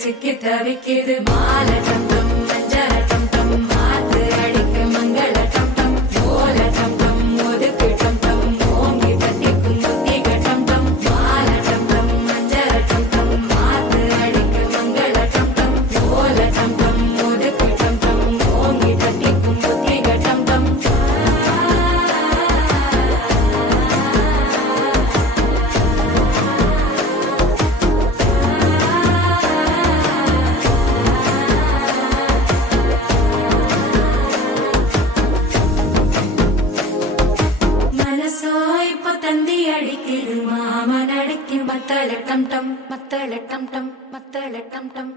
சிக்கி தவிக்குது மாலை டம் டம் மஞ்சள டம் டம் மாத்து அடிக்க மங்கள டம் டம் ஓல டம் டம் ஒதுக்கு டம் டம் ஓங்கி தட்டிக்கும் புத்திக டம் டம் மாலை டம் டம் மஞ்சள டம் டம் மாத்து அடிக்க மங்கள டம் டம் ஓல டம் டம் ஒதுக்கு டம் டம் ஓங்கி தட்டிக்கும் புத்திக டம் டம் அடிக்குது மாமன் அடிக்கும் மத்தள டம் டம் மத்தள டம் டம் மத்தள டம் டம்